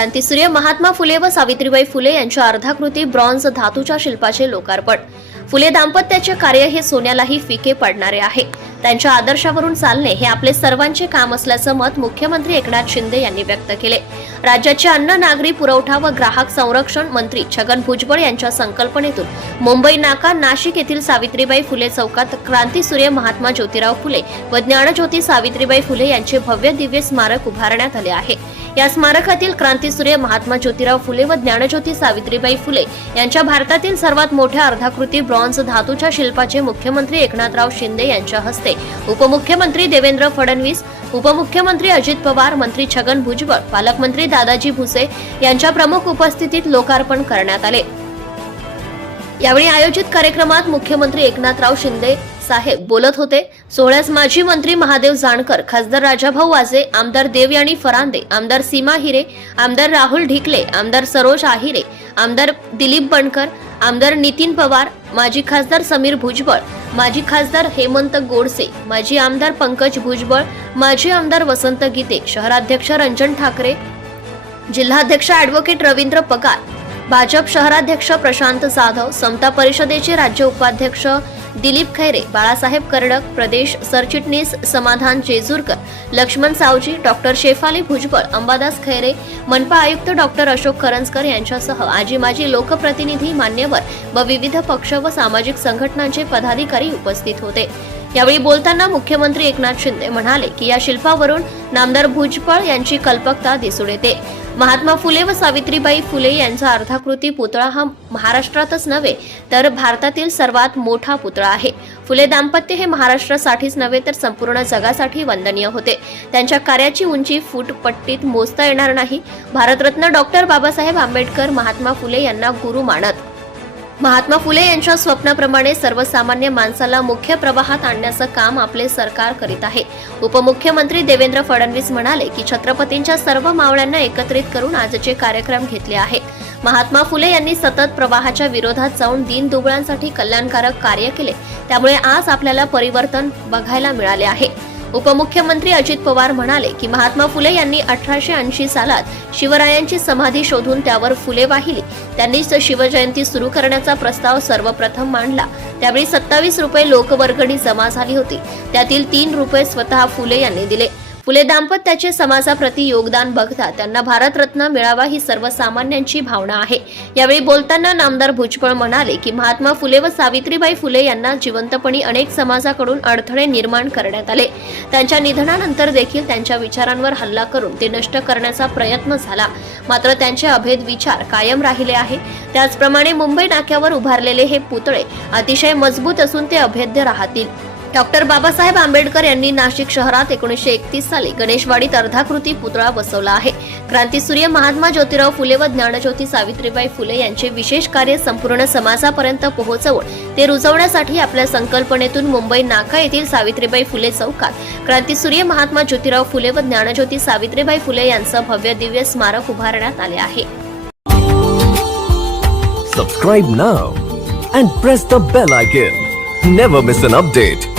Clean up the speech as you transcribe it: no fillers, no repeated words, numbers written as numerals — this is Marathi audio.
क्रांतीसूर्य महात्मा फुले व सावित्रीबाई फुले यांच्या अर्धाकृती ब्रॉन्झ धातूच्या शिल्पाचे लोकार्पण। फुले दाम्पत्याचे कार्य हे सोन्यालाही फिके पडणारे आहे। त्यांच्या आदर्शावरून चालणे हे आपले सर्वांचे काम असल्याचं मत मुख्यमंत्री एकनाथ शिंदे यांनी व्यक्त केले। राज्याचे अन्न, नागरी पुरवठा व ग्राहक संरक्षण मंत्री छगन भुजबळ यांच्या संकल्पनेतून मुंबई नाका नाशिक येथील सावित्रीबाई फुले चौकात क्रांतीसूर्य महात्मा ज्योतिराव फुले व ज्ञानज्योती सावित्रीबाई फुले यांचे भव्य दिव्य स्मारक उभारण्यात आले आहे। या स्मारकातील क्रांतीसूर्य महात्मा ज्योतिराव फुले व ज्ञानज्योती सावित्रीबाई फुले यांच्या भारतातील सर्वात मोठ्या अर्धाकृती ब्रॉन्झ धातूच्या शिल्पाचे मुख्यमंत्री एकनाथराव शिंदे यांच्या हस्ते, उपमुख्यमंत्री देवेंद्र फडणवीस, उपमुख्यमंत्री अजित पवार, मंत्री छगन भुजबळ, पालकमंत्री दादाजी भुसे यांच्या प्रमुख उपस्थितीत लोकार्पण करण्यात आले। यावेळी आयोजित कार्यक्रमात मुख्यमंत्री एकनाथराव शिंदे साहेब बोलत होते। सोहळ्यास माजी मंत्री महादेव जानकर, खासदार राजाभाऊ वाजे, आमदार देवयानी फरांदे, आमदार सीमा हिरे, आमदार राहुल ढिकले, आमदार सरोज आहिरे, आमदार दिलीप बनकर, आमदार नितीन पवार, माजी खासदार समीर भुजबळ, माजी खासदार हेमंत गोडसे, माजी आमदार पंकज भुजबळ, माजी आमदार वसंत गीते, शहराध्यक्ष रंजन ठाकरे, जिल्हाध्यक्ष ॲडव्होकेट रवींद्र पगार, भाजप शहराध्यक्ष प्रशांत जाधव, समता परिषदेचे राज्य उपाध्यक्ष दिलीप खैरे, बाळासाहेब कर्डक, प्रदेश सरचिटणीस समाधान जेजूरकर, लक्ष्मण सावजी, डॉक्टर शेफाली भुजबळ, अंबादास खैरे, मनपा आयुक्त डॉक्टर अशोक करंजकर यांच्यासह आजी माजी लोकप्रतिनिधी, मान्यवर व विविध पक्ष व सामाजिक संघटनांचे पदाधिकारी उपस्थित होते। यावेळी बोलताना मुख्यमंत्री एकनाथ शिंदे म्हणाले की या शिल्पावरून नामदार भुजबळ यांची कल्पकता दिसून येते। महात्मा फुले व सावित्रीबाई फुले यांचा अर्धाकृती पुतळा हा महाराष्ट्रातच नव्हे तर भारतातील सर्वात मोठा पुतळा आहे। फुले दाम्पत्य हे महाराष्ट्रासाठीच नव्हे तर संपूर्ण जगासाठी वंदनीय होते। त्यांच्या कार्याची उंची फूटपट्टीत मोजता येणार नाही। भारतरत्न डॉक्टर बाबासाहेब आंबेडकर महात्मा फुले यांना गुरु मानत महात्मा फुले यांच्या स्वप्नाप्रमाणे सर्वसामान्य माणसाला मुख्य प्रवाहात आणण्याचं काम आपले सरकार करीत आहे। उपमुख्यमंत्री देवेंद्र फडणवीस म्हणाले की छत्रपतींच्या सर्व मावळ्यांना एकत्रित करून आजचे कार्यक्रम घेतले आहे। महात्मा फुले यांनी सतत प्रवाहाच्या विरोधात जाऊन दीनदुबळांसाठी कल्याणकारक कार्य केले, त्यामुळे आज आपल्याला परिवर्तन बघायला मिळाले आहे। उपमुख्यमंत्री अजित पवार म्हणाले की महात्मा फुले यांनी 1880 सालात शिवरायांची समाधी शोधून त्यावर फुले वाहिली। त्यांनीच शिवजयंती सुरू करण्याचा प्रस्ताव सर्वप्रथम मांडला। त्यावेळी 27 रुपये लोकवर्गणी जमा झाली होती, त्यातील 3 रुपये स्वतः फुले यांनी दिले। फुले दाम्पत्याचे समाजाप्रती योगदान बघता त्यांना भारतरत्न मिळावा ही सर्वसामान्यांची भावना आहे। यावेळी बोलताना नामदार भुजबळ म्हणाले की महात्मा फुले व सावित्रीबाई फुले यांना जिवंतपणी अनेक समाजाकडून अडथळे निर्माण करण्यात आले। त्यांच्या निधनानंतर देखील त्यांच्या विचारांवर हल्ला करून ते नष्ट करण्याचा प्रयत्न झाला, मात्र त्यांचे अभेद विचार कायम राहिले आहे। त्याचप्रमाणे मुंबई नाक्यावर उभारलेले हे पुतळे अतिशय मजबूत असून ते अभेद्य राहतील। डॉक्टर बाबासाहेब आंबेडकर यांनी नाशिक शहरात 1931 साली गणेशवाडीत अर्धाकृती पुतळा बसवला आहे। क्रांतीसूर्य महात्मा ज्योतिराव फुले व ज्ञानज्योती सावित्रीबाई फुले यांचे विशेष कार्य संपूर्ण समाजापर्यंत पोहोचवून ते रुजवण्यासाठी आपल्या संकल्पनेतून मुंबई नाका येथील सावित्रीबाई फुले चौकात क्रांतीसूर्य महात्मा ज्योतिराव फुले व ज्ञानज्योती सावित्रीबाई फुले यांचं भव्य दिव्य स्मारक उभारण्यात आले आहे। Subscribe now and press the bell icon. Never miss an update.